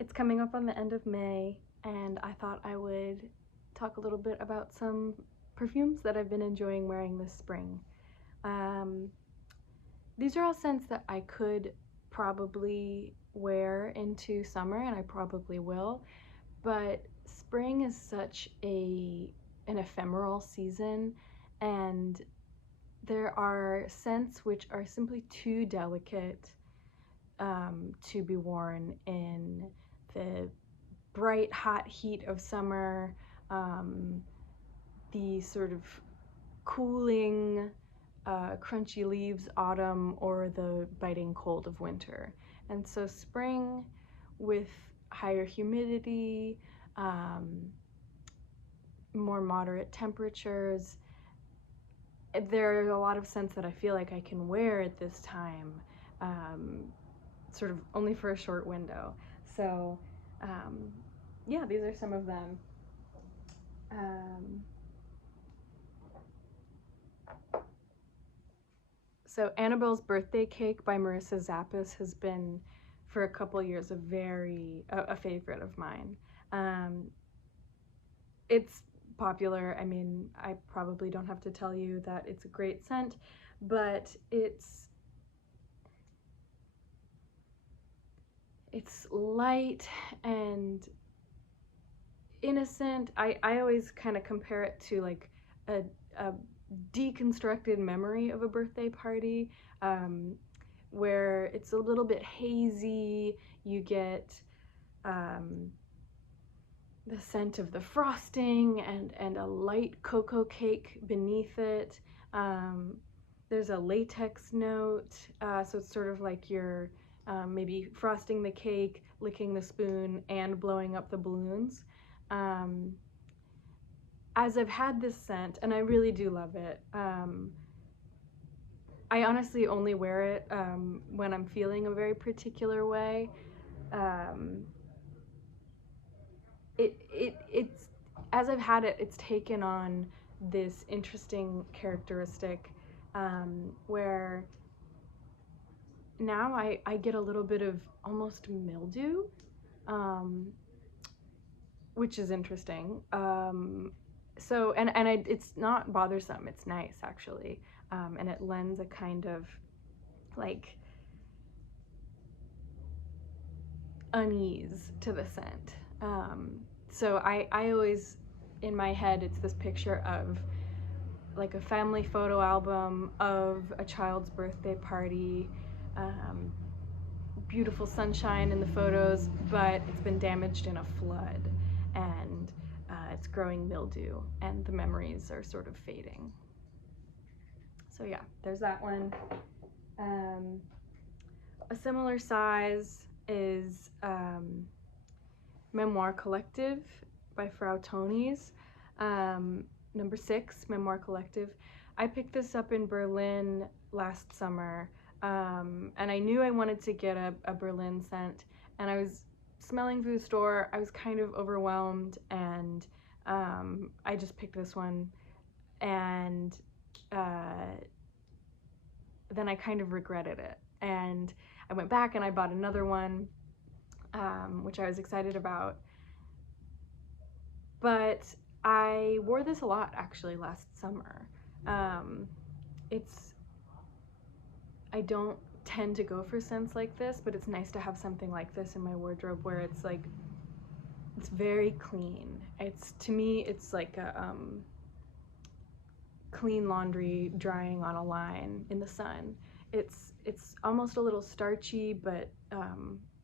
It's coming up on the end of May, and I thought I would talk a little bit about some perfumes that I've been enjoying wearing this spring. Um, these are all scents that I could probably wear into summer, and I probably will, but spring is such an ephemeral season, and there are scents which are simply too delicate to be worn in the bright, hot heat of summer, um, the sort of cooling, crunchy leaves autumn, or the biting cold of winter. And so spring, with higher humidity, um, more moderate temperatures, there are a lot of scents that I feel like I can wear at this time, um, sort of only for a short window. So yeah, these are some of them. Um, so Annabel's Birthday Cake by Marissa Zappas has been, for a couple years, a favorite of mine. It's popular. I mean, I probably don't have to tell you that it's a great scent, but it's light and innocent. I always kind of compare it to like a deconstructed memory of a birthday party, where it's a little bit hazy. You get the scent of the frosting and a light cocoa cake beneath it. There's a latex note, so it's sort of like you're maybe frosting the cake, licking the spoon, and blowing up the balloons. As I've had this scent, and I really do love it, I honestly only wear it when I'm feeling a very particular way. Um, it's as I've had it, it's taken on this interesting characteristic, where now I get a little bit of almost mildew, um, which is interesting. So it's not bothersome. It's nice actually, and it lends a kind of like unease to the scent. So I always, in my head, it's this picture of like a family photo album of a child's birthday party. Beautiful sunshine in the photos, but it's been damaged in a flood, and it's growing mildew, and the memories are sort of fading. So yeah, there's that one. A similar size is Mémoire Collective by Frau Tonis. Number 6, Mémoire Collective. I picked this up in Berlin last summer, and I knew I wanted to get a Berlin scent, and I was smelling through the store. I was kind of overwhelmed, and I just picked this one, and then I kind of regretted it, and I went back and I bought another one, which I was excited about. But I wore this a lot actually last summer. I don't tend to go for scents like this, but it's nice to have something like this in my wardrobe where it's like, it's very clean. To me, it's like a clean laundry drying on a line in the sun. It's almost a little starchy, but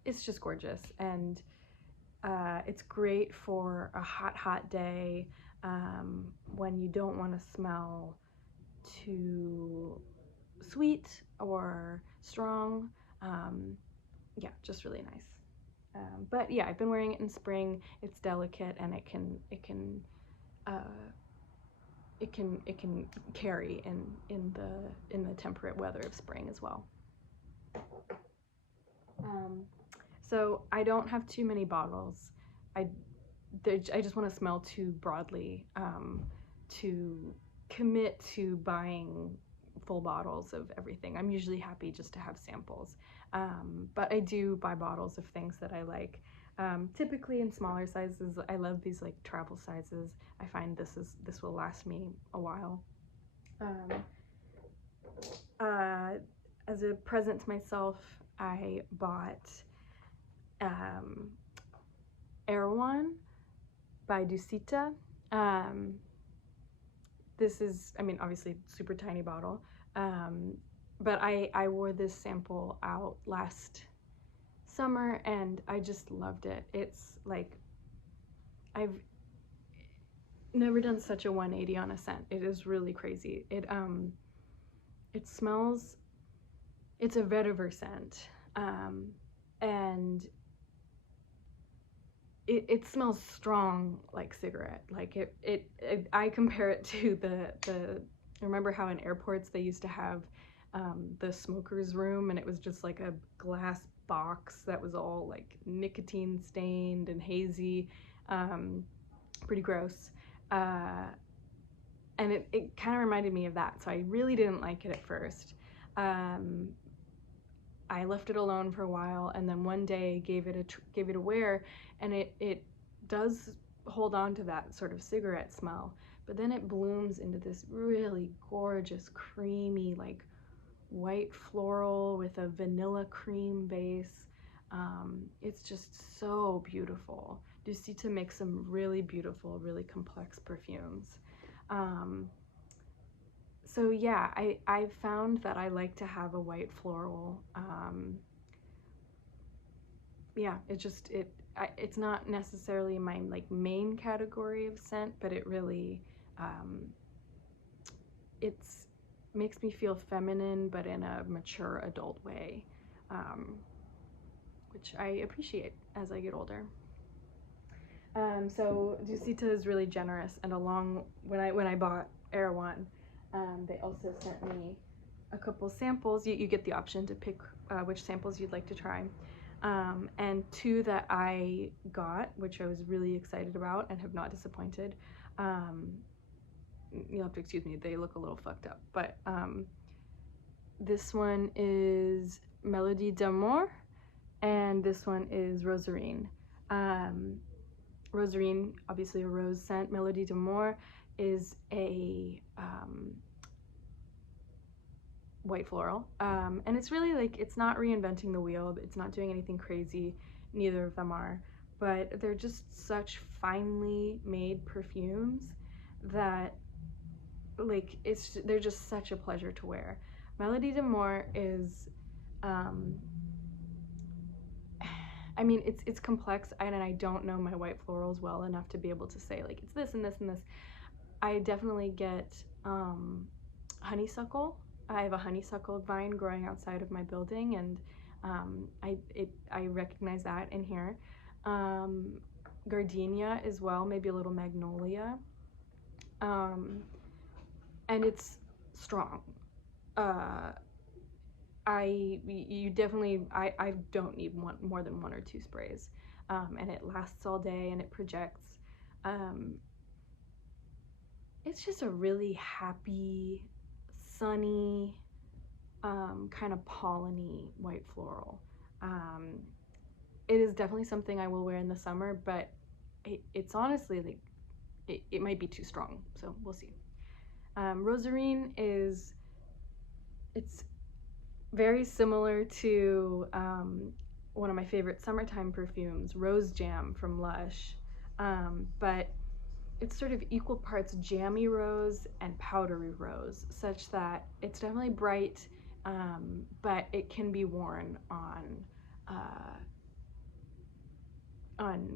it's just gorgeous, and it's great for a hot day, when you don't want to smell too sweet or strong. Yeah, just really nice. But yeah, I've been wearing it in spring. It's delicate, and it can carry in the temperate weather of spring as well. So I don't have too many bottles. I just want to smell too broadly to commit to buying full bottles of everything. I'm usually happy just to have samples, but I do buy bottles of things that I like. Typically in smaller sizes. I love these like travel sizes. I find this will last me a while. As a present to myself, I bought Erawan by Dusita. This is, I mean, obviously super tiny bottle, but I wore this sample out last summer and I just loved it. It's like, I've never done such a 180 on a scent. It is really crazy. It smells, it's a vetiver scent, and it smells strong like cigarette. Like I compare it to the remember how in airports they used to have the smoker's room, and it was just like a glass box that was all like nicotine stained and hazy, pretty gross. And it kind of reminded me of that, so I really didn't like it at first. I left it alone for a while, and then one day gave it a wear, and it does hold on to that sort of cigarette smell, but then it blooms into this really gorgeous, creamy, like white floral with a vanilla cream base. It's just so beautiful. Dusita makes some really beautiful, really complex perfumes. So yeah, I've found that I like to have a white floral. Yeah, it's not necessarily my like main category of scent, but it really it's makes me feel feminine, but in a mature adult way, which I appreciate as I get older. So Dusita is really generous, and when I bought Erawan, they also sent me a couple samples. You get the option to pick which samples you'd like to try. And two that I got, which I was really excited about and have not disappointed. You'll have to excuse me, they look a little fucked up, but this one is Melodie d'Amour, and this one is Rosarine. Rosarine, obviously a rose scent. Melodie d'Amour is a white floral, and it's really like, it's not reinventing the wheel, it's not doing anything crazy, neither of them are, but they're just such finely made perfumes that like they're just such a pleasure to wear. Melodie d'Amour is I mean, it's complex, and I don't know my white florals well enough to be able to say like it's this and this and this. I definitely get honeysuckle. I have a honeysuckle vine growing outside of my building, and I recognize that in here. Gardenia as well, maybe a little magnolia, and it's strong. I don't need more than one or two sprays, and it lasts all day, and it projects. It's just a really happy, sunny, kind of pollen-y white floral. It is definitely something I will wear in the summer, but it's honestly like it might be too strong, so we'll see. Rosarine it's very similar to one of my favorite summertime perfumes, Rose Jam from Lush, but it's sort of equal parts jammy rose and powdery rose, such that it's definitely bright, but it can be worn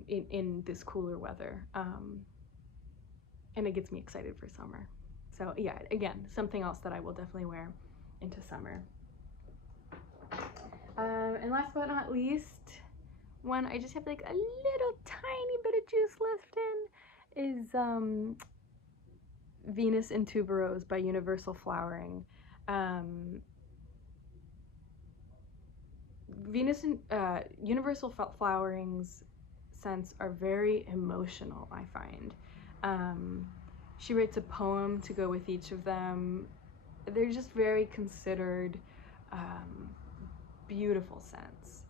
in this cooler weather, and it gets me excited for summer. So yeah, again, something else that I will definitely wear into summer. And last but not least, one I just have like a little tiny bit of juice left in is Venus in Tuberose by Universal Flowering. Universal Flowering's scents are very emotional, I find. She writes a poem to go with each of them. They're just very considered, beautiful scents.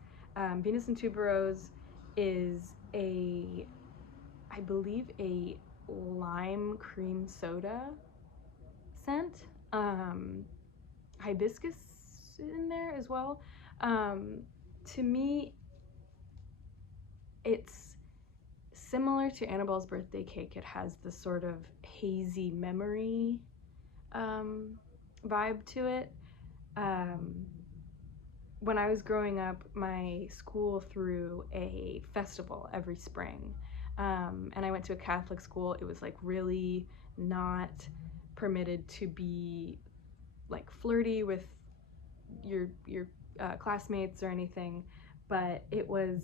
Venus in Tuberose is I believe a lime cream soda scent. Hibiscus in there as well. To me, it's similar to Annabelle's birthday cake. It has this sort of hazy memory vibe to it. When I was growing up, my school threw a festival every spring, and I went to a Catholic school. It was like really not permitted to be like flirty with your classmates or anything, but it was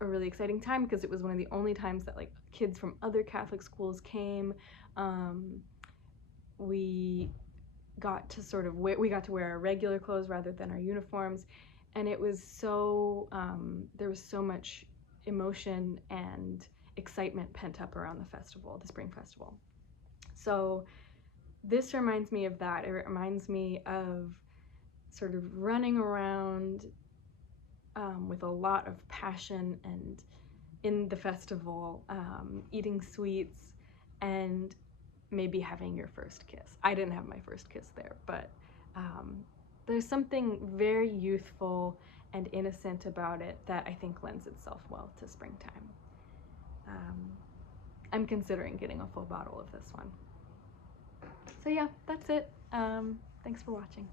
a really exciting time because it was one of the only times that like kids from other Catholic schools came. We got to wear our regular clothes rather than our uniforms, and it was so there was so much emotion and excitement pent up around the spring festival. So this reminds me of that. It reminds me of sort of running around with a lot of passion and in the festival, eating sweets and maybe having your first kiss. I didn't have my first kiss there, but there's something very youthful and innocent about it that I think lends itself well to springtime. I'm considering getting a full bottle of this one. So yeah, that's it. Thanks for watching.